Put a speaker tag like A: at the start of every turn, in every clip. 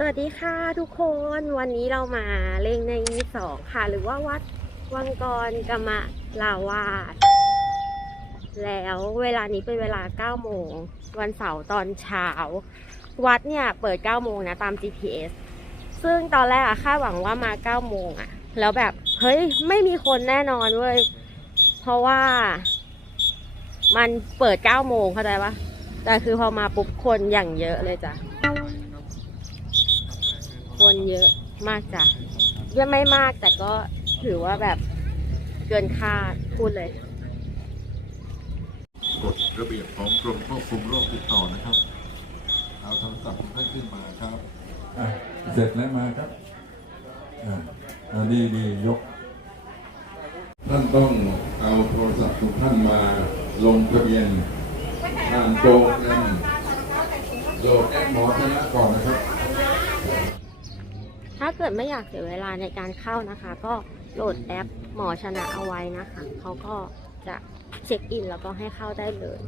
A: สวัสดีค่ะทุกคนวันนี้เรามาเล่งในยีสองค่ะ หรือว่าวัดวังกรกมะลาวาสแล้วเวลานี้เป็นเวลา 9 โมง วันเสาร์ตอนเช้า วัดเนี่ยเปิด 9 โมงนะตาม GPS ซึ่งตอนแรกอะคาดหวังว่ามา 9 โมงอะแล้วแบบ เฮ้ย ไม่มีคนแน่นอนเว้ย เพราะว่า มันเปิด 9 โมงเข้าใจปะแต่คือพอมาปุ๊บคนอย่างเยอะเลยจ้ะ คนเยอะมากจ้ะยังไม่มากแต่ก็ถือว่าแบบเกินคาดพูดเลย
B: กฎระเบียบของกรมควบคุมโรคติดต่อนะครับ เอาโทรศัพท์ของท่านขึ้นมาครับ
C: อะเสร็จแล้วมาครับ อ่าอ่าดีดียก ท่านต้องเอาโทรศัพท์ของท่านมาลงทะเบียนทางโจงแอมโหลดแอปหมอชนะก่อนนะครับ
A: ถ้าเกิดไม่อยากเสียเวลาในการเข้านะคะ ก็โหลดแอปหมอชนะเอาไว้นะคะเขาก็จะเช็คอินแล้วก็ให้เข้าได้เลย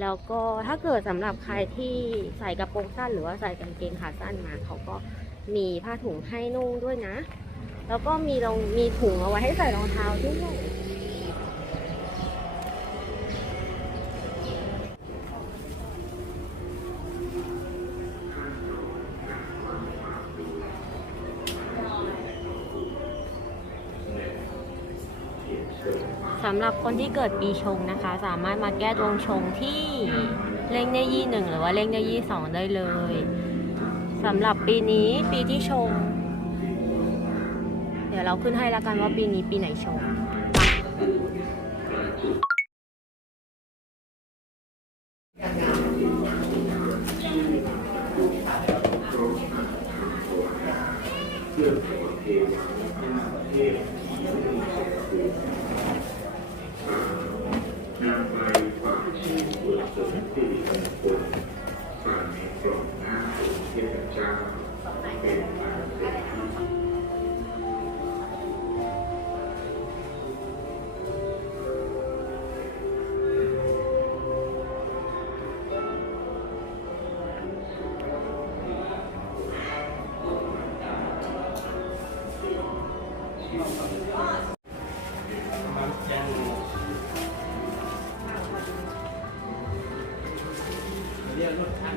A: แล้วก็ถ้าเกิดสำหรับใครที่ใส่กระโปรงสั้นหรือว่าใส่กางเกงขาสั้นมาเขาก็มีผ้าถุงให้นุ่งด้วยนะ แล้วก็มีรองมีถุงเอาไว้ให้ใส่รองเท้าด้วยำหรับคนที่เกิดปีชงนะคะ สามารถมาแก้ดวงชงที่เล่งได้ยี่หนึ่งหรือว่าเล่งได้ยี่สองได้เลยสำหรับปีนี้ปีที่ชง เดี๋ยวเราขึ้นให้แล้วกันว่าปีนี้ปีไหนชง เน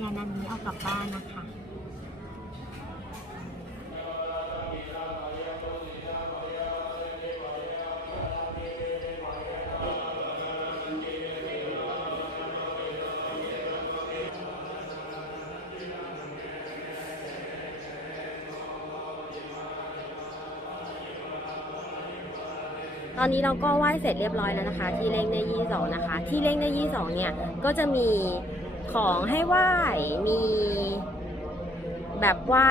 A: ี่ยนันนี้เอากลับบ้านนะคะ ตอนนี้เราก็ไหว้เสร็จเรียบร้อยแล้วนะคะ ที่เล่งในยี่สองนะคะ ที่เล่งในยี่สองเนี่ยก็จะมีของให้ไหว้มีแบบไหว้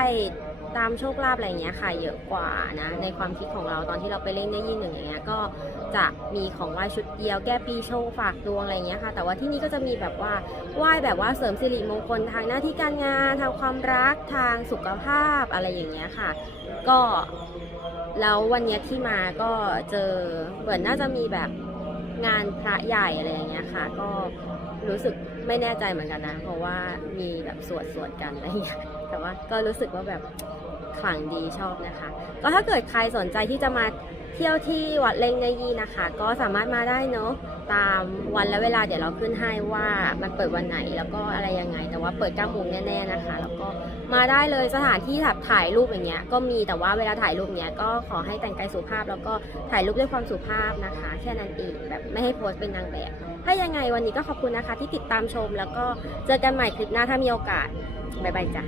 A: ตามโชคลาภอะไรเงี้ยค่ะเยอะกว่านะในความคิดของเราตอนที่เราไปเล่นได้ยี่หนึ่งอย่างเงี้ยก็จะมีของไหว้ชุดเดียวแก้ปีโชคฝากดวงอะไรเงี้ยค่ะ แต่ว่าที่นี่ก็จะมีแบบว่าไหว้แบบว่าเสริมสิริมงคลทางหน้าที่การงานทางความรักทางสุขภาพอะไรอย่างเงี้ยค่ะ ก็ แล้ววันนี้ที่มาก็เจอเหมือนน่าจะมีแบบงานพระใหญ่อะไรอย่างเงี้ยค่ะ ก็รู้สึกไม่แน่ใจเหมือนกันนะ เพราะว่ามีแบบสวดสวดกันอะไรอย่างเงี้ยแต่ว่าก็รู้สึกว่าแบบขลังดีชอบนะคะ ก็ถ้าเกิดใครสนใจที่จะมาเที่ยวที่วัดเล่งในยีนะคะ ก็สามารถมาได้เนาะ ตามวันและเวลาเดี๋ยวเราขึ้นให้ว่ามันเปิดวันไหนแล้วก็อะไรยังไง แต่ว่าเปิด9โมงแน่ๆนะคะ แล้วก็มาได้เลยสถานที่แบบถ่ายรูปอย่างเงี้ยก็มีแต่ว่าเวลาถ่ายรูปเนี้ยก็ขอให้แต่งกายสุภาพ แล้วก็ถ่ายรูปด้วยความสุภาพนะคะ แค่นั้นเองแบบไม่ให้โพสเป็นนางแบบ ถ้ายังไงวันนี้ก็ขอบคุณนะคะที่ติดตามชม แล้วก็เจอกันใหม่คลิปหน้าถ้ามีโอกาสบ๊ายบายจ้ะ